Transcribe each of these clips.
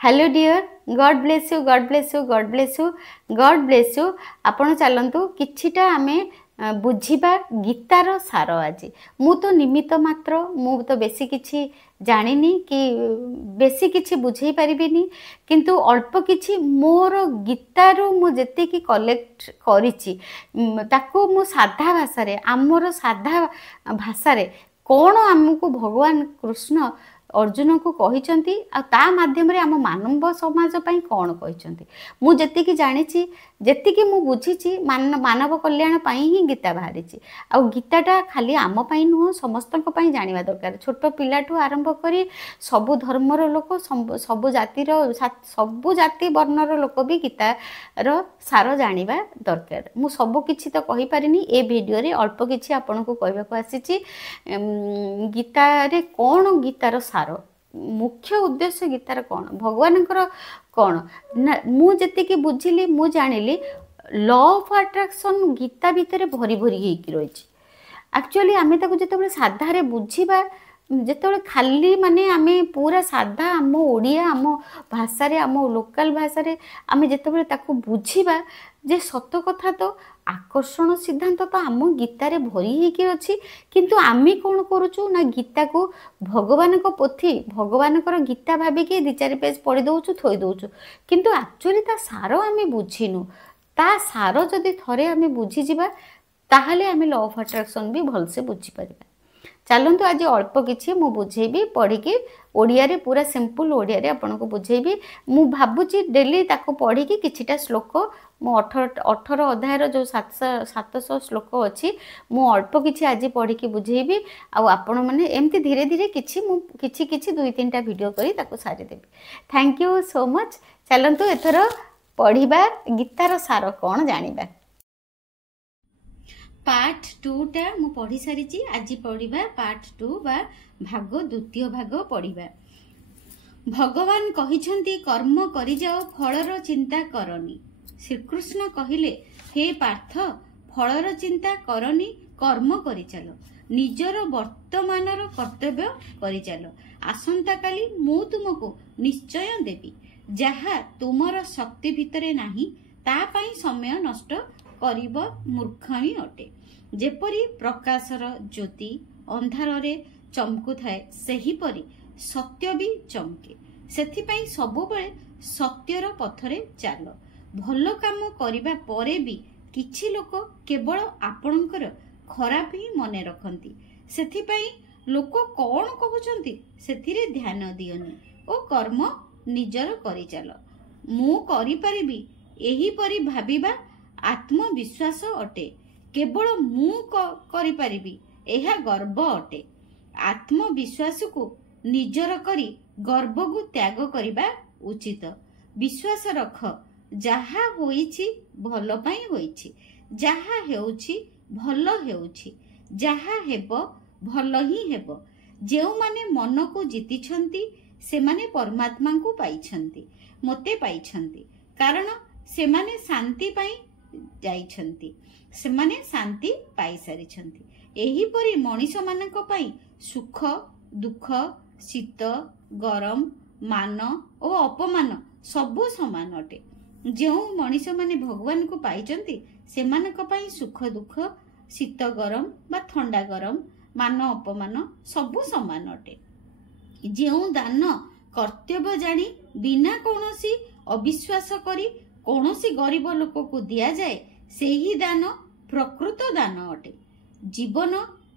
Hello dear, God bless you, God bless you, God bless you, God bless you. आपण चलतु किछिटा आमे बुझिबा guitar सार। आज मु तो निमित्त मात्र, मु तो बेसी किछि जानिनी कि बेसी किछि बुझेई परिबिनी, किंतु अल्प किछि मोर गीतारू मु जेते कि कलेक्ट करिछि ताकू मु साधा भाषा रे, आमर साधा भाषा रे कोन आमको भगवान कृष्ण अर्जुन को कहिचंती आ ता माध्यम रे आम मानव समाज पई कोन कहिचंती। मु जेति कि जानिछि, जेति कि मु बुझिछि, मानव कल्याण पई ही गीता बाहरिछि। आ गीताटा खाली आम पई नुह, समस्तक पई जानिबा दरकार। छोट पिलाठू आरंभ करी सबु धर्मर लोक, सबु जातिर, सबु जाति वर्णर लोक भी गीतार सार जानिबा दरकार। मु सबु किछि तो कहि पारिनी, ए वीडियो रे अल्प किछि आपनको कहबा को आसीछि। गीता रे कोन, गीतार सार मुख्य उद्देश्य गीतार कौन, भगवान कौन ना, मु जी बुझिली, मु जानिली लॉ ऑफ अट्रैक्शन गीता भितर भरी भरी होइकी रहिछि। एक्चुअली आमे ताको जेतेबेले साधा रे बुझिबा, जेतेबेले खाली माने आमे पूरा साधा आम ओडिया, आम भाषा रे, आम लोकल भाषा रे आमे जेतेबेले ताको बुझिबा जे सत कथा तो आकर्षण सिद्धांत तो आम गीतारे भरी होइकी अछि। किंतु आमे कोन करूछु ना, गीता को भगवान को पोथी, भगवान को गीता भाबी के 2-4 पेज पढ़ी दउछु, थोई दउछु, किंतु एक्चुअली ता सार आमे बुझिनु। ता सार जदि थरे आमे बुझी जिबा ताहले आमे लॉ ऑफ अट्रैक्शन भी भल से बुझी परिबा। चलतु आज अल्प किछि मु बुझेबी, पढ़ी के ओडिया रे, पूरा सिंपल ओडिया रे आपन को बुझेबी। मु भाबुची डेली ताको पढ़ी के किछिटा श्लोक मु 18 अध्याय रो जो 700 श्लोक अछि, मु अल्प किछि आज पढ़ी के बुझेबी। आ आपण माने एमती धीरे धीरे किछि मु किछि 2-3टा वीडियो करी ताको सारी देबी। Thank you so much. चलतु एथर पढ़िबा गीतार सार कोन जानिबा। पार्ट 2 टा मु पढ़ी सारिची। आज पढ़िबा पार्ट 2 बा भाग, द्वितीय भाग पढ़िबा। भगवान कहिछंती कर्म करि जाओ, फलर चिंता करनी। श्रीकृष्ण कहिले, हे पार्थ, फलर चिंता करनी, कर्म करि चलो, निजर वर्तमानर कर्तव्य करि चलो। आसंता काली मु तुमको निश्चय देबी, जहा तुमर शक्ति भितरे नाही ता पई समय नष्ट करिब मूर्खामी अटे। जेपरी प्रकाशर ज्योति अंधार रे चमकु थाए, सेही परी सत्य भी चमके। सेथि पई सबु बेले सत्यर पथरे चालो। भल काम करिबा परे भी किछि लोक केवल आपणकर खराब ही मने रखंती। सेथि पई लोक कोन कहउचंती सेथिरे ध्यान दियनी ओ कर्म निजर करि चालो। मु करि परिबी एही परी भाबिबा आत्मविश्वास अटे। केवल मु करि परिबी एहा गर्व अटे। आत्मविश्वास को निजर करी गर्व को त्याग करिबा उचित। विश्वास रख, जहा होईछि भल पई होईछि, जहा हेउछि भल हेउछि, जहा हेबो भल ही हेबो। जेउ माने मन को जीतिछंती से माने परमात्मा को पाइछंती, मोते पाइछंती, कारण से माने शांति पाई जाइछंती, से माने शांति पाई सारिछंती। एही परी मनीष मानक पई सुख दुख, शीत गरम, मान और अपमान सबु समान अटे। जो मनीष माने भगवान को पाइचंती से मानक पई सुख दुख, शीत गरम बा ठंडा गरम, मान अपमान सबु समान अटे। जो दान कर्तव्य जानी बिना कौनसी अविश्वास करी कौनसी गरीब लोक को दिया जाए, सेही दान प्रकृत दान अटे। जीवन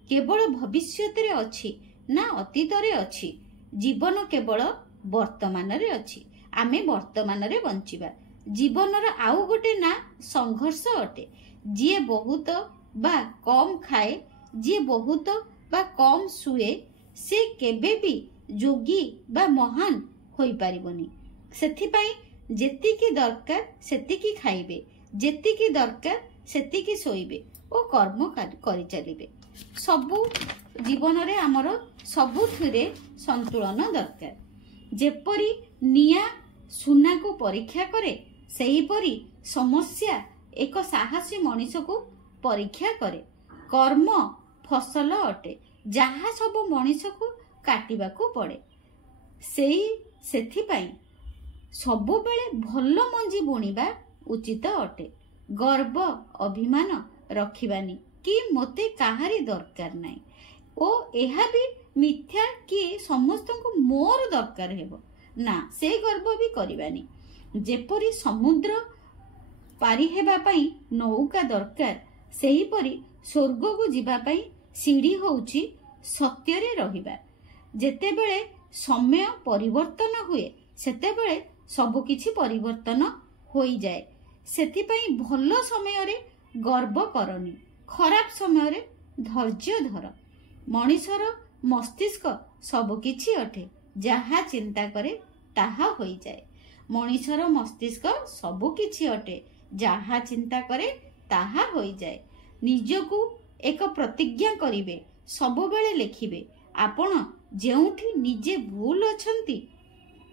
केवल भविष्यत रे अछि ना अतीत रे अछि। जीवन केवल वर्तमान रे अछि। आमे वर्तमान रे बंचिबा। जीवन रो आउ गोटे ना संघर्ष अटे। जे बहुत बा कम खाए, जे बहुत बा कम सुए, से केबे भी जोगी बा महान होई पारिबनी। सेथि पई जेतिकी दरकार सेतिकी खाइबे, जेतिकी दरकार सेतिकी सोइबे ओ कर्म करि चलिबे। सबु जीवन रे हमर सबुथिरे संतुलन दरकार। जेपरी निया सुना को परीक्षा करे, सेही परी समस्या एक साहसी मनीष को परीक्षा करे। कर्म फसल अटे, जहा सब मनीष को काटिबा को पड़े। सेही सेथि पई ସବୁବେଳେ ଭଲ ମଞ୍ଜି ବୁଣିବା ଉଚିତ ଅଟେ। ଗର୍ବ ଅଭିମାନ ରଖିବାନି କି ମୋତେ କାହାରି ଦରକାର ନାହିଁ ଓ ଏହା ବି ମିଥ୍ୟା କି ସମସ୍ତଙ୍କୁ ମୋର ଦରକାର ହେବ ନା, ସେ ଗର୍ବ ବି କରିବାନି। ଯେପରି ସମୁଦ୍ର ପାରି ହେବା ପାଇଁ ନୌକା ଦରକାର, ସେହିପରି ସ୍ୱର୍ଗକୁ ଯିବା ପାଇଁ ସିଡ଼ି ହେଉଛି ସତ୍ୟରେ ରହିବା। ଯେତେବେଳେ ସମୟ ପରିବର୍ତ୍ତନ ହୁଏ ସେତେବେଳେ ସବୁକିଛି ପରିବର୍ତ୍ତନ ହୋଇଯାଏ। ସେଥିପାଇଁ ଭଲ ସମୟରେ ଗର୍ବ କରନି, ଖରାପ ସମୟରେ ଧୈର୍ଯ୍ୟ ଧର। ମଣିଷର ମସ୍ତିଷ୍କ ସବୁକିଛି ଅଟେ, ଯାହା ଚିନ୍ତା କରେ ତାହା ହୋଇଯାଏ। ମଣିଷର ମସ୍ତିଷ୍କ ସବୁକିଛି ଅଟେ, ଯାହା ଚିନ୍ତା କରେ ତାହା ହୋଇଯାଏ। ନିଜକୁ ଏକ ପ୍ରତିଜ୍ଞା କରିବେ, ସବୁବେଳେ ଲେଖିବେ। ଆପଣ ଯେଉଁଠି ନିଜେ ଭୁଲ ଅଛନ୍ତି,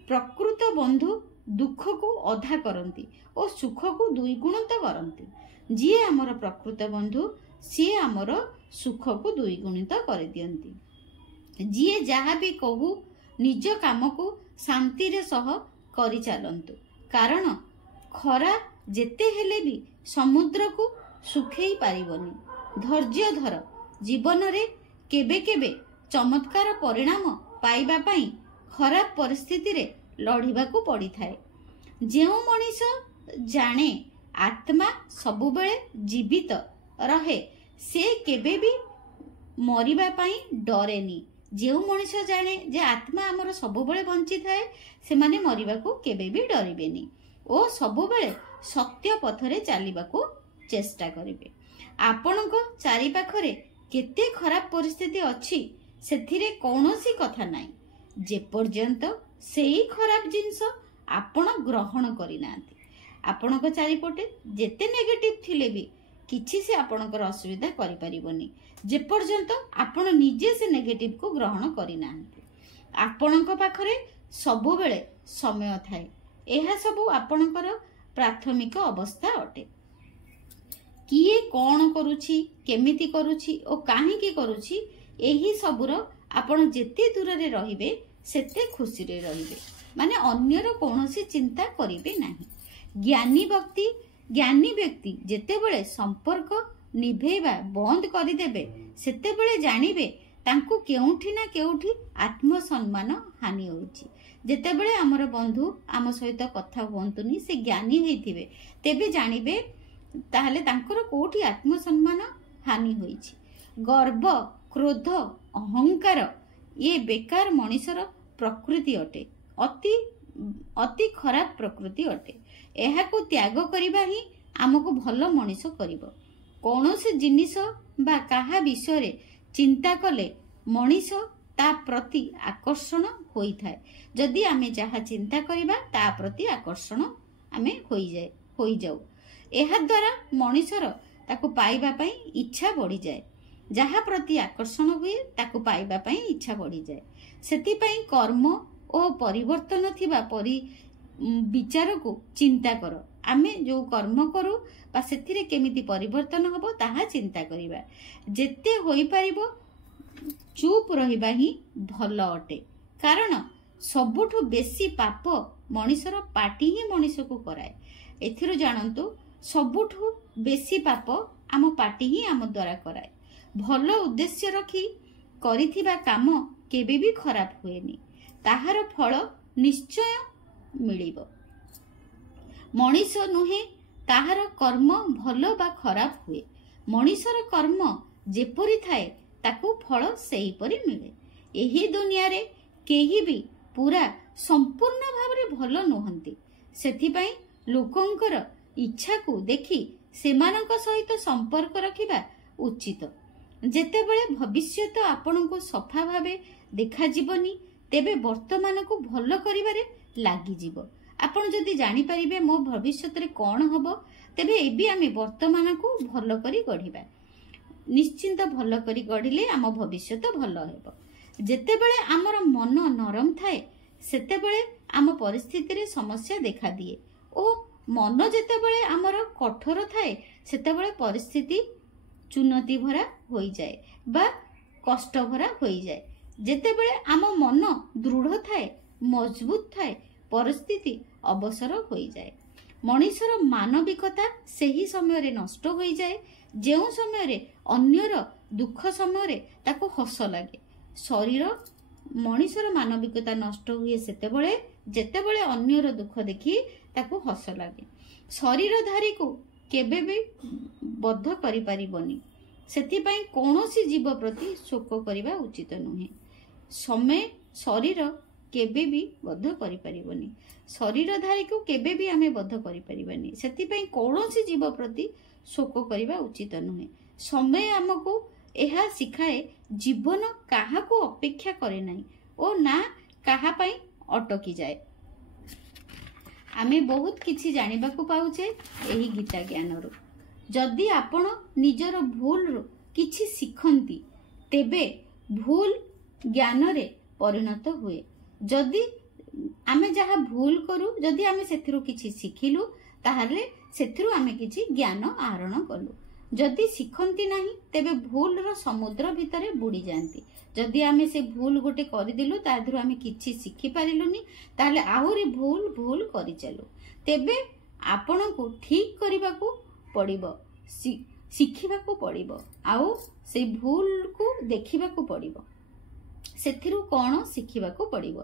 ପ୍ରକୃତ ବନ୍ଧୁ ଦୁଃଖକୁ ଅଧା କରନ୍ତି ଓ ସୁଖକୁ ଦ୍ୱିଗୁଣିତ କରନ୍ତି। ଯିଏ ଆମର ପ୍ରକୃତ ବନ୍ଧୁ ସିଏ ଆମର ସୁଖକୁ ଦ୍ୱିଗୁଣିତ କରିଦିଅନ୍ତି। ଯିଏ ଯାହା ବି କହୁ ନିଜ କାମକୁ ଶାନ୍ତିରେ ସହ କରିଚାଲନ୍ତୁ, କାରଣ ଖରା ଯେତେ ହେଲେ ବି ସମୁଦ୍ରକୁ ଶୁଖେଇ ପାରିବନି। ଧୈର୍ଯ୍ୟ ଧର। ଜୀବନରେ କେବେ କେବେ ଚମତ୍କାର ପରିଣାମ ପାଇବା ପାଇଁ ଖରାପ ପରିସ୍ଥିତିରେ ଲଢ଼ିବାକୁ ପଡ଼ିଥାଏ। ଯେଉଁ ମଣିଷ ଜାଣେ ଆତ୍ମା ସବୁବେଳେ ଜୀବିତ ରହେ, ସେ କେବେ ବି ମରିବା ପାଇଁ ଡରେନି। ଯେଉଁ ମଣିଷ ଜାଣେ ଯେ ଆତ୍ମା ଆମର ସବୁବେଳେ ବଞ୍ଚିଥାଏ, ସେମାନେ ମରିବାକୁ କେବେ ବି ଡରିବେନି ଓ ସବୁବେଳେ ସତ୍ୟ ପଥରେ ଚାଲିବାକୁ ଚେଷ୍ଟା କରିବେ। ଆପଣଙ୍କ ଚାରିପାଖରେ କେତେ ଖରାପ ପରିସ୍ଥିତି ଅଛି, ସେଥିରେ କୌଣସି କଥା ନାହିଁ ଯେପର୍ଯ୍ୟନ୍ତ ସେଇ ଖରାପ ଜିନିଷ ଆପଣ ଗ୍ରହଣ କରିନାହାନ୍ତି। ଆପଣଙ୍କ ଚାରିପଟେ ଯେତେ ନେଗେଟିଭ ଥିଲେ ବି କିଛି ସେ ଆପଣଙ୍କର ଅସୁବିଧା କରିପାରିବନି, ଯେପର୍ଯ୍ୟନ୍ତ ଆପଣ ନିଜେ ସେ ନେଗେଟିଭକୁ ଗ୍ରହଣ କରିନାହାନ୍ତି। ଆପଣଙ୍କ ପାଖରେ ସବୁବେଳେ ସମୟ ଥାଏ। ଏହା ସବୁ ଆପଣଙ୍କର ପ୍ରାଥମିକ ଅବସ୍ଥା ଅଟେ। କିଏ କ'ଣ କରୁଛି, କେମିତି କରୁଛି ଓ କାହିଁକି କରୁଛି, ଏହି ସବୁର ଆପଣ ଯେତେ ଦୂରରେ ରହିବେ ସେତେ ଖୁସିରେ ରହିବେ। ମାନେ ଅନ୍ୟର କୌଣସି ଚିନ୍ତା କରିବେ ନାହିଁ। ଜ୍ଞାନୀ ବ୍ୟକ୍ତି ଯେତେବେଳେ ସମ୍ପର୍କ ନିଭେଇବା ବନ୍ଦ କରିଦେବେ, ସେତେବେଳେ ଜାଣିବେ ତାଙ୍କୁ କେଉଁଠି ନା କେଉଁଠି ଆତ୍ମସମ୍ମାନ ହାନି ହେଉଛି। ଯେତେବେଳେ ଆମର ବନ୍ଧୁ ଆମ ସହିତ କଥା ହୁଅନ୍ତୁନି, ସେ ଜ୍ଞାନୀ ହେଇଥିବେ, ତେବେ ଜାଣିବେ ତାହେଲେ ତାଙ୍କର କୋଉଠି ଆତ୍ମସମ୍ମାନ ହାନି ହୋଇଛି। ଗର୍ବ, କ୍ରୋଧ, ଅହଙ୍କାର ଏ ବେକାର ମଣିଷର ପ୍ରକୃତି ଅଟେ, ଅତି ଖରାପ ପ୍ରକୃତି ଅଟେ। ଏହାକୁ ତ୍ୟାଗ କରିବା ହିଁ ଆମକୁ ଭଲ ମଣିଷ କରିବ। କୌଣସି ଜିନିଷ ବା କାହା ବିଷୟରେ ଚିନ୍ତା କଲେ ମଣିଷ ତା ପ୍ରତି ଆକର୍ଷଣ ହୋଇଥାଏ। ଯଦି ଆମେ ଯାହା ଚିନ୍ତା କରିବା ତା ପ୍ରତି ଆକର୍ଷଣ ଆମେ ହୋଇଯାଉ। ଏହାଦ୍ୱାରା ମଣିଷର ତାକୁ ପାଇବା ପାଇଁ ଇଚ୍ଛା ବଢ଼ିଯାଏ। ଯାହା ପ୍ରତି ଆକର୍ଷଣ ହୁଏ ତାକୁ ପାଇବା ପାଇଁ ଇଚ୍ଛା ବଢ଼ିଯାଏ। ସେଥିପାଇଁ କର୍ମ ଓ ପରିବର୍ତ୍ତନ ଥିବା ବିଚାରକୁ ଚିନ୍ତା କର। ଆମେ ଯେଉଁ କର୍ମ କରୁ ବା ସେଥିରେ କେମିତି ପରିବର୍ତ୍ତନ ହେବ ତାହା ଚିନ୍ତା କରିବା। ଯେତେ ହୋଇପାରିବ ଚୁପ୍ ରହିବା ହିଁ ଭଲ ଅଟେ, କାରଣ ସବୁଠୁ ବେଶୀ ପାପ ମଣିଷର ପାଟି ହିଁ ମଣିଷକୁ କରାଏ। ଏଥିରୁ ଜାଣନ୍ତୁ, ସବୁଠୁ ବେଶୀ ପାପ ଆମ ପାଟି ହିଁ ଆମ ଦ୍ୱାରା କରାଏ। ଭଲ ଉଦ୍ଦେଶ୍ୟ ରଖି କରିଥିବା କାମ କେବେ ବି ଖରାପ ହୁଏନି, ତାହାର ଫଳ ନିଶ୍ଚୟ ମିଳିବ। ମଣିଷ ନୁହେଁ ତାହାର କର୍ମ ଭଲ ବା ଖରାପ ହୁଏ। ମଣିଷର କର୍ମ ଯେପରି ଥାଏ ତାକୁ ଫଳ ସେହିପରି ମିଳେ। ଏହି ଦୁନିଆରେ କେହି ବି ପୁରା ସମ୍ପୂର୍ଣ୍ଣ ଭାବରେ ଭଲ ନୁହନ୍ତି। ସେଥିପାଇଁ ଲୋକଙ୍କର ଇଚ୍ଛାକୁ ଦେଖି ସେମାନଙ୍କ ସହିତ ସମ୍ପର୍କ ରଖିବା ଉଚିତ। ଯେତେବେଳେ ଭବିଷ୍ୟତ ଆପଣଙ୍କୁ ସଫା ଭାବେ ଦେଖାଯିବନି, ତେବେ ବର୍ତ୍ତମାନକୁ ଭଲ କରିବାରେ ଲାଗିଯିବ। ଆପଣ ଯଦି ଜାଣିପାରିବେ ମୋ ଭବିଷ୍ୟତରେ କ'ଣ ହେବ, ତେବେ ଏବେ ଆମେ ବର୍ତ୍ତମାନକୁ ଭଲ କରି ଗଢ଼ିବା। ନିଶ୍ଚିନ୍ତ ଭଲ କରି ଗଢ଼ିଲେ ଆମ ଭବିଷ୍ୟତ ଭଲ ହେବ। ଯେତେବେଳେ ଆମର ମନ ନରମ ଥାଏ, ସେତେବେଳେ ଆମ ପରିସ୍ଥିତିରେ ସମସ୍ୟା ଦେଖାଦିଏ ଓ ମନ ଯେତେବେଳେ ଆମର କଠୋର ଥାଏ, ସେତେବେଳେ ପରିସ୍ଥିତି ଚୁନତି ଭରା ହୋଇଯାଏ ବା କଷ୍ଟ ଭରା ହୋଇଯାଏ। ଯେତେବେଳେ ଆମ ମନ ଦୃଢ଼ ଥାଏ, ମଜବୁତ ଥାଏ, ପରିସ୍ଥିତି ଅବସର ହୋଇଯାଏ। ମଣିଷର ମାନବିକତା ସେହି ସମୟରେ ନଷ୍ଟ ହୋଇଯାଏ ଯେଉଁ ସମୟରେ ଅନ୍ୟର ଦୁଃଖ ସମୟରେ ତାକୁ ହସ ଲାଗେ। ମଣିଷର ମାନବିକତା ନଷ୍ଟ ହୁଏ ସେତେବେଳେ ଯେତେବେଳେ ଅନ୍ୟର ଦୁଃଖ ଦେଖି ତାକୁ ହସ ଲାଗେ। ଶରୀରଧାରୀକୁ କେବେ ବି ବଦ୍ଧ କରିପାରିବନି, ସେଥିପାଇଁ କୌଣସି ଜୀବ ପ୍ରତି ଶୋକ କରିବା ଉଚିତ ନୁହେଁ। ଶରୀର କେବେ ବି ବଦ୍ଧ କରିପାରିବନି, ଶରୀରଧାରୀକୁ କେବେ ବି ଆମେ ବଦ୍ଧ କରିପାରିବାନି, ସେଥିପାଇଁ କୌଣସି ଜୀବ ପ୍ରତି ଶୋକ କରିବା ଉଚିତ ନୁହେଁ। ସମୟ ଆମକୁ ଏହା ଶିଖାଏ ଜୀବନ କାହାକୁ ଅପେକ୍ଷା କରେ ନାହିଁ ଓ ନା କାହା ପାଇଁ ଅଟକି ଯାଏ। ଆମେ ବହୁତ କିଛି ଜାଣିବାକୁ ପାଉଛେ ଏହି ଗୀତା ଜ୍ଞାନରୁ। ଯଦି ଆପଣ ନିଜର ଭୁଲରୁ କିଛି ଶିଖନ୍ତି ତେବେ ଭୁଲ ଜ୍ଞାନରେ ପରିଣତ ହୁଏ। ଯଦି ଆମେ ଯାହା ଭୁଲ କରୁ ଯଦି ଆମେ ସେଥିରୁ କିଛି ଶିଖିଲୁ ତାହେଲେ ସେଥିରୁ ଆମେ କିଛି ଜ୍ଞାନ ଆହରଣ କଲୁ। ଯଦି ଶିଖନ୍ତି ନାହିଁ ତେବେ ଭୁଲର ସମୁଦ୍ର ଭିତରେ ବୁଡ଼ି ଯାଆନ୍ତି। ଯଦି ଆମେ ସେ ଭୁଲ ଗୋଟେ କରିଦେଲୁ ତା ଦେହରୁ ଆମେ କିଛି ଶିଖିପାରିଲୁନି ତାହେଲେ ଆହୁରି ଭୁଲ କରିଚାଲୁ। ତେବେ ଆପଣଙ୍କୁ ଠିକ କରିବାକୁ ପଡ଼ିବ, ଶିଖିବାକୁ ପଡ଼ିବ ଆଉ ସେ ଭୁଲକୁ ଦେଖିବାକୁ ପଡ଼ିବ, ସେଥିରୁ କ'ଣ ଶିଖିବାକୁ ପଡ଼ିବ।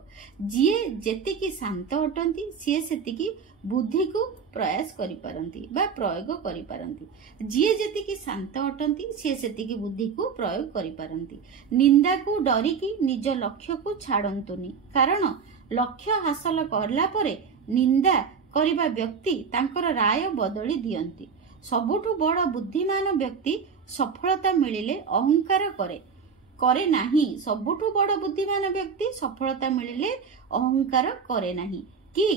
ଯିଏ ଯେତିକି ଶାନ୍ତ ଅଟନ୍ତି ସିଏ ସେତିକି ବୁଦ୍ଧିକୁ ପ୍ରୟାସ କରିପାରନ୍ତି ବା ପ୍ରୟୋଗ କରିପାରନ୍ତି। ଯିଏ ଯେତିକି ଶାନ୍ତ ଅଟନ୍ତି ସିଏ ସେତିକି ବୁଦ୍ଧିକୁ ପ୍ରୟୋଗ କରିପାରନ୍ତି। ନିନ୍ଦାକୁ ଡରିକି ନିଜ ଲକ୍ଷ୍ୟକୁ ଛାଡ଼ନ୍ତୁନି, କାରଣ ଲକ୍ଷ୍ୟ ହାସଲ କଲା ପରେ ନିନ୍ଦା କରିବା ବ୍ୟକ୍ତି ତାଙ୍କର ରାୟ ବଦଳି ଦିଅନ୍ତି। ସବୁଠୁ ବଡ଼ ବୁଦ୍ଧିମାନ ବ୍ୟକ୍ତି ସଫଳତା ମିଳିଲେ ଅହଙ୍କାର କରେ ନାହିଁ। ସବୁଠୁ ବଡ଼ ବୁଦ୍ଧିମାନ ବ୍ୟକ୍ତି ସଫଳତା ମିଳିଲେ ଅହଙ୍କାର କରେ ନାହିଁ କି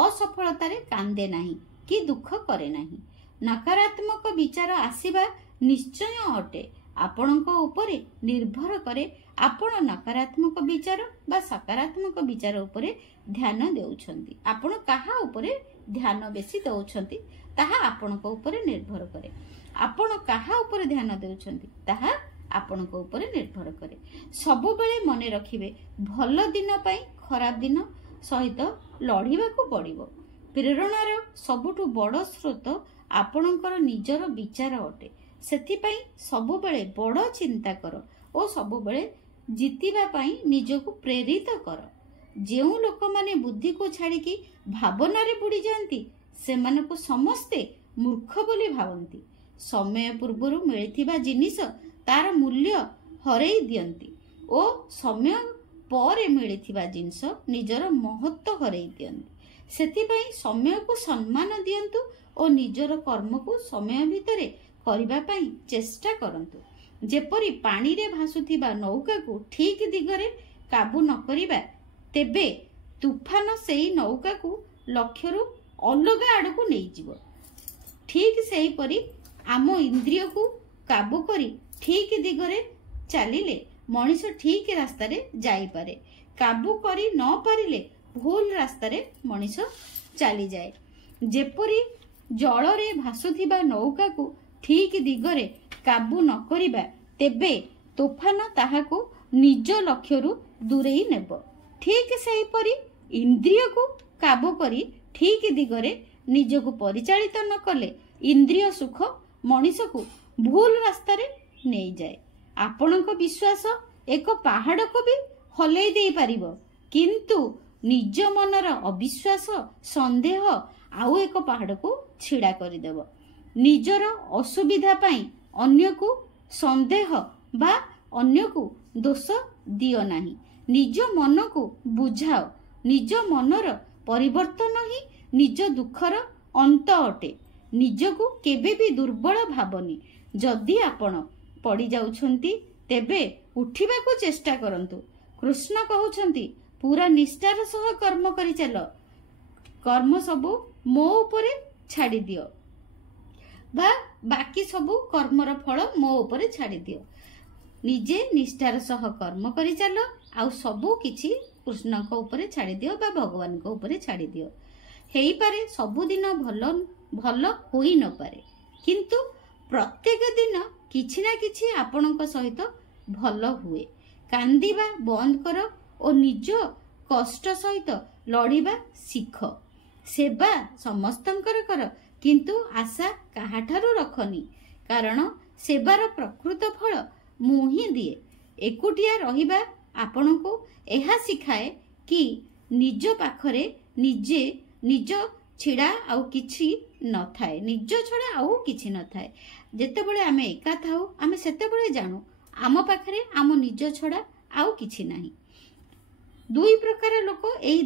ଅସଫଳତାରେ କାନ୍ଦେ ନାହିଁ କି ଦୁଃଖ କରେ ନାହିଁ। ନକାରାତ୍ମକ ବିଚାର ଆସିବା ନିଶ୍ଚୟ ଅଟେ, ଆପଣଙ୍କ ଉପରେ ନିର୍ଭର କରେ ଆପଣ ନକାରାତ୍ମକ ବିଚାର ବା ସକାରାତ୍ମକ ବିଚାର ଉପରେ ଧ୍ୟାନ ଦେଉଛନ୍ତି। ଆପଣ କାହା ଉପରେ ଧ୍ୟାନ ବେଶୀ ଦେଉଛନ୍ତି ତାହା ଆପଣଙ୍କ ଉପରେ ନିର୍ଭର କରେ। ଆପଣ କାହା ଉପରେ ଧ୍ୟାନ ଦେଉଛନ୍ତି ତାହା ଆପଣଙ୍କ ଉପରେ ନିର୍ଭର କରେ। ସବୁବେଳେ ମନେ ରଖିବେ, ଭଲ ଦିନ ପାଇଁ ଖରାପ ଦିନ ସହିତ ଲଢ଼ିବାକୁ ପଡ଼ିବ। ପ୍ରେରଣାର ସବୁଠୁ ବଡ଼ ସ୍ରୋତ ଆପଣଙ୍କର ନିଜର ବିଚାର ଅଟେ। ସେଥିପାଇଁ ସବୁବେଳେ ବଡ଼ ଚିନ୍ତା କର ଓ ସବୁବେଳେ ଜିତିବା ପାଇଁ ନିଜକୁ ପ୍ରେରିତ କର। ଯେଉଁ ଲୋକମାନେ ବୁଦ୍ଧିକୁ ଛାଡ଼ିକି ଭାବନାରେ ବୁଡ଼ି ଯାଆନ୍ତି ସେମାନଙ୍କୁ ସମସ୍ତେ ମୂର୍ଖ ବୋଲି ଭାବନ୍ତି। ସମୟ ପୂର୍ବରୁ ମିଳିଥିବା ଜିନିଷ ତାର ମୂଲ୍ୟ ହରେଇ ଦିଅନ୍ତି ଓ ସମୟ ପରେ ମିଳିଥିବା ଜିନିଷ ନିଜର ମହତ୍ତ୍ୱ ହରେଇ ଦିଅନ୍ତି। ସେଥିପାଇଁ ସମୟକୁ ସମ୍ମାନ ଦିଅନ୍ତୁ ଓ ନିଜର କର୍ମକୁ ସମୟ ଭିତରେ କରିବା ପାଇଁ ଚେଷ୍ଟା କରନ୍ତୁ। ଯେପରି ପାଣିରେ ଭାସୁଥିବା ନୌକାକୁ ଠିକ ଦିଗରେ କାବୁ ନ କରିବା ତେବେ ତୁଫାନ ସେଇ ନୌକାକୁ ଲକ୍ଷ୍ୟରୁ ଅଲଗା ଆଡ଼କୁ ନେଇଯିବ। ଠିକ ସେହିପରି ଆମ ଇନ୍ଦ୍ରିୟକୁ କାବୁ କରି ଠିକ ଦିଗରେ ଚାଲିଲେ ମଣିଷ ଠିକ ରାସ୍ତାରେ ଯାଇପାରେ। କାବୁ କରି ନ ପାରିଲେ ଭୁଲ ରାସ୍ତାରେ ମଣିଷ ଚାଲିଯାଏ। ଯେପରି ଜଳରେ ଭାସୁଥିବା ନୌକାକୁ ଠିକ ଦିଗରେ କାବୁ ନ କରିବା ତେବେ ତୋଫାନ ତାହାକୁ ନିଜ ଲକ୍ଷ୍ୟରୁ ଦୂରେଇ ନେବ। ଠିକ ସେହିପରି ଇନ୍ଦ୍ରିୟକୁ କାବୁ କରି ଠିକ ଦିଗରେ ନିଜକୁ ପରିଚାଳିତ ନ କଲେ ଇନ୍ଦ୍ରିୟ ସୁଖ ମଣିଷକୁ ଭୁଲ ରାସ୍ତାରେ ନେଇଯାଏ। ଆପଣଙ୍କ ବିଶ୍ୱାସ ଏକ ପାହାଡ଼କୁ ବି ହଲେଇ ଦେଇପାରିବ, କିନ୍ତୁ ନିଜ ମନର ଅବିଶ୍ୱାସ ସନ୍ଦେହ ଆଉ ଏକ ପାହାଡ଼କୁ ଛିଡ଼ା କରିଦେବ। ନିଜର ଅସୁବିଧା ପାଇଁ ଅନ୍ୟକୁ ସନ୍ଦେହ ବା ଅନ୍ୟକୁ ଦୋଷ ଦିଅ ନାହିଁ। ନିଜ ମନକୁ ବୁଝାଅ। ନିଜ ମନର ପରିବର୍ତ୍ତନ ହିଁ ନିଜ ଦୁଃଖର ଅନ୍ତ ଅଟେ। ନିଜକୁ କେବେ ବି ଦୁର୍ବଳ ଭାବନି। ଯଦି ଆପଣ ପଡ଼ିଯାଉଛନ୍ତି ତେବେ ଉଠିବାକୁ ଚେଷ୍ଟା କରନ୍ତୁ। କୃଷ୍ଣ କହୁଛନ୍ତି ପୁରା ନିଷ୍ଠାର ସହ କର୍ମ କରିଚାଲ, କର୍ମ ସବୁ ମୋ ଉପରେ ଛାଡ଼ିଦିଅ ବା ବାକି ସବୁ କର୍ମର ଫଳ ମୋ ଉପରେ ଛାଡ଼ିଦିଅ। ନିଜେ ନିଷ୍ଠାର ସହ କର୍ମ କରିଚାଲ ଆଉ ସବୁ କିଛି କୃଷ୍ଣଙ୍କ ଉପରେ ଛାଡ଼ିଦିଅ ବା ଭଗବାନଙ୍କ ଉପରେ ଛାଡ଼ିଦିଅ। ହେଇପାରେ ସବୁଦିନ ଭଲ ହୋଇ ନପାରେ, କିନ୍ତୁ ପ୍ରତ୍ୟେକ ଦିନ କିଛି ନା କିଛି ଆପଣଙ୍କ ସହିତ ଭଲ ହୁଏ। କାନ୍ଦିବା ବନ୍ଦ କର ଓ ନିଜ କଷ୍ଟ ସହିତ ଲଢ଼ିବା ଶିଖ। सेवा समस्तंकर कर किंतु आशा काहाठारु रखनी कारण सेवार प्रकृत फल मु ही दिए। एकुटिया रहिबा आपनकु एहा सिखाए कि निज पाखरे निजे निज छिड़ा आउ किछि न थाए, निज छड़ा आउ किछि न थाए। जेतेबेले आमे एका थाउ आमे सेतेबेले जानु आम पाखरे आम निज छड़ा आउ किछि नाही। दुई प्रकार लोक एही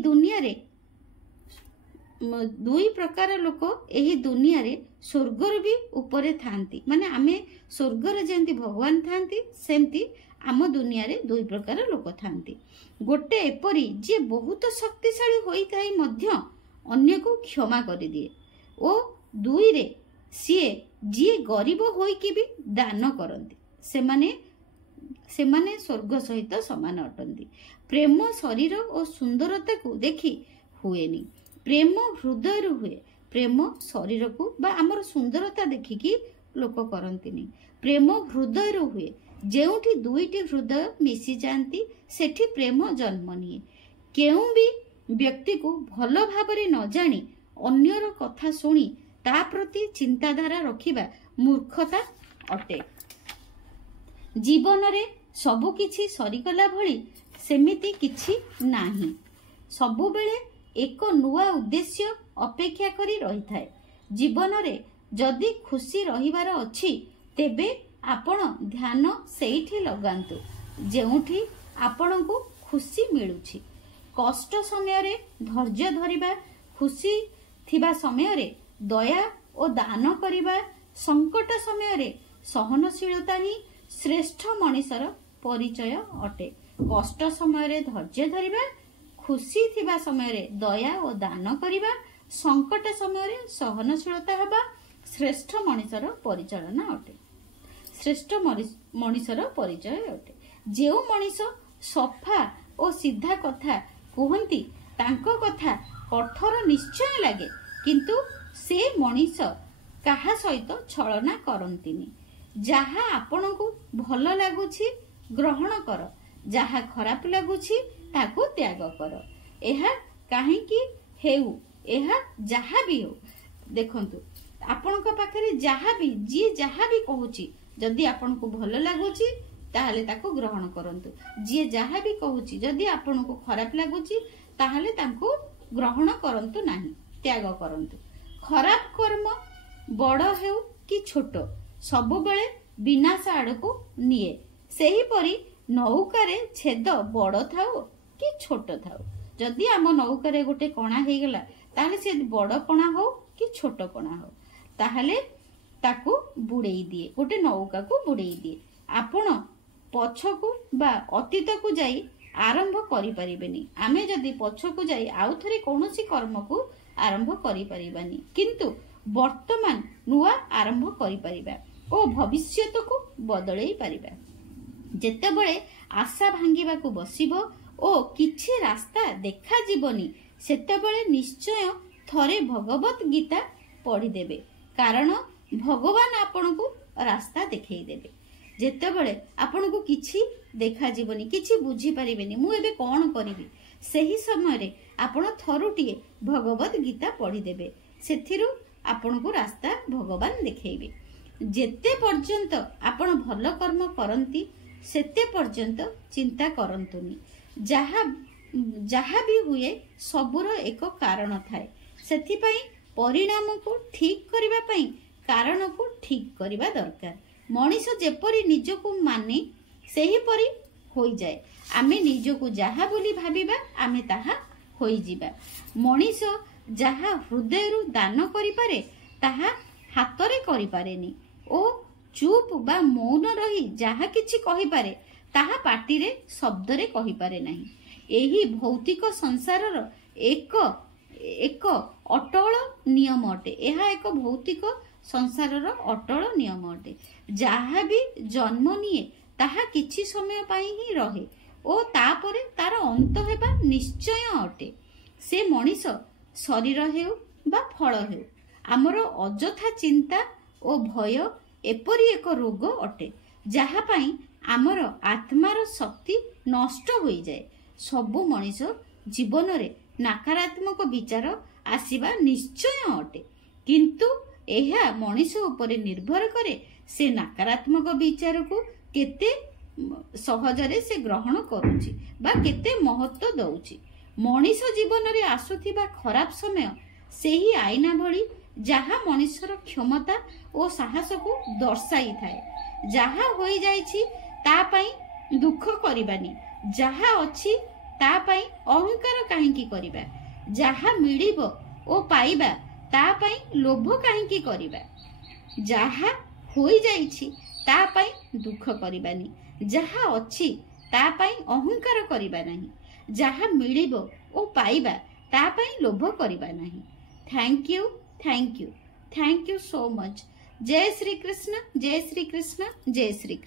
दुनिया रे स्वर्गर भी उपरे थांती, माने आमे स्वर्गर जेंती भगवान थांती सेमती आम दुनिया रे दुई प्रकार लोक थांती। गोटे एपरी जे बहुत शक्तिशाली होई थाई मध्य अन्य को क्षमा कर दिए ओ दुई रे सीए जी गरीब होई कि भी दान करती सेमाने स्वर्ग सहित समान अटंती। प्रेम शरीर और सुंदरता को देखी हुएनी, प्रेम हृदय हुए। प्रेम शरीर को बा आमर सुंदरता देखिकी लोक करंतिनी, प्रेम हृदय हुए। जेउठी दुईटी हृदय मिसी जाती सेठी प्रेम जन्म निए। केउ भी व्यक्ति को भल भाबरे न जानी अन्यर कथा सुनी ता प्रति चिंताधारा रखिबा मूर्खता अटे। जीवन रे सबु किछि सरीगला भली सेमिति किछि नाही, सबु बेले एक नुआ उद्देश्य अपेक्षा करी रही थाए। जीवन रे जदि खुशी रहिबार अछि तेबे आपण ध्यान सेठी लगांतु जेउठी आपणको खुशी मिलुछि। कष्ट समय रे धैर्य धरिबा, खुशी थिबा समय रे दया और दान करिबा, संकट समय रे सहनशीलता ही श्रेष्ठ मनीषर परिचय अटे। कष्ट समय रे धैर्य धरिबा, खुशी थिबा समय रे दया और दान करिबा, संकट समय रे सहनशीलता हेबा श्रेष्ठ मनीषर परिचालना अटे, श्रेष्ठ मनीषर परिचय अटे। जेउ मनीष सफा और सीधा कथा कहती तांको कथा कठोर निश्चय लगे किंतु से मनीष काहा सहित छलना करंतिनी। जहा आपनकु भल लागुछि ग्रहण कर, जहा खराब लागुछि ताकू त्याग कर। एहा काहेकि हेउ, एहा जहा भी हो देखंतु आपनका पाखरे जहा भी जी जहा भी कहूछि जदि आपनकु भल लागुछि ताहले ताको ग्रहण करंतु, जी जहा भी कहूछि जदि आपनकु खराब लागुछि ताहले ताको ग्रहण करंतु नाही, त्याग करंतु। खराब कर्म बड़ हेउ कि छोट सबु बेले विनाश आड़को निए। सेही परी नौकारे छेद बड़ थाउ कि छोट थाउ, जदि आम नौकारे गोटे कणा हे गेला ताहले से बड़ कणा हो कि छोट कणा हो ताहले ताकू बुड़ेई दिए, गोटे नौका को बुड़ेई दिए। आपण पछकू बा अतीत को जाई आरंभ करि परिबेनी। आमे जदि पछकू जाई आउ थरे कोनोसी कर्म को आरंभ करि परिबानी, किंतु वर्तमान नुआ आरंभ करि परिबा ओ भविष्यत को बदलई परिबा। जेतेबेले आशा भांगिबा को बसिबो ओ किछि रास्ता देखा जीवनी सेतेबेले निश्चय थरे भगवत गीता पढ़ी देबे, कारण भगवान आपनकु रास्ता देखई देबे। जेतेबेले आपनकु किछि देखा जीवनी, किछि बुझी परिबेनी मु एबे कोन करिवि, सेही समय रे आपण थरुटिए भगवत गीता पढ़ी देबे, सेथिरु आपनकु रास्ता भगवान देखैबे। जेते पर्यंत आपण भल कर्म करंती सेते पर्यंत चिंता करंतुनी। जहा भी हुए सबुर एक कारण थाए, सेथिपई परिणाम को ठीक करिबा पई कारण को ठीक करिबा दरकार। मनीष जेपरी निजको माने सेही परी होई जाए। आमे निजको जहा बोली भाबिबा आमे ताहा होई जिबा। मनीष जहा हृदय रु दान करि पारे ताहा हातरे करि पारेनी ओ चुप बा मौन रही जहा किछि कहि पारे ताहा पाटी रे शब्द रे कहि पारे नाही। एही भौतिक संसारर एक अटल नियम अटे। एहा एक भौतिक संसारर अटल नियम अटे। जहा भी जन्म निये ताहा किछि समय पाई ही रहे ओ तापरे तार अंत हेबा निश्चय अटे। से मनीष शरीर हेउ बा फल हेउ आमर अजथा चिंता ओ भय एपरी एक रोग अटे जहा पाई आमर आत्मार शक्ति नष्ट होई जाए। सबु मनीष जीवन रे नकारात्मक विचार आसीबा निश्चय अटे, किंतु एहा मनीष उपरे निर्भर करे से नकारात्मक विचार को केते सहजरे से ग्रहण करुछि बा केते महत्व दउछि। मनीष जीवन रे आसुथिबा खराब समय सेही आईना भली जहा मनीषर क्षमता और साहस को दर्शाई थाए। जहा होई जाइछि ता पई दुख करिबानी, जहा अछि ता पई अहंकार काहेकि करिबा, जहा मिलिबो ओ पाइबा ता पई लोभ काहेकि करिबा। जहा होई जाइछि ता पई दुख करिबानी, जहा अछि ता पई अहंकार करिबा नाही, जहा मिलिबो ओ पाइबा ता पई लोभ करिबा नाही। Thank you, thank you, thank you so much. जय श्री कृष्ण, जय श्री कृष्ण, जय श्री कृष्ण।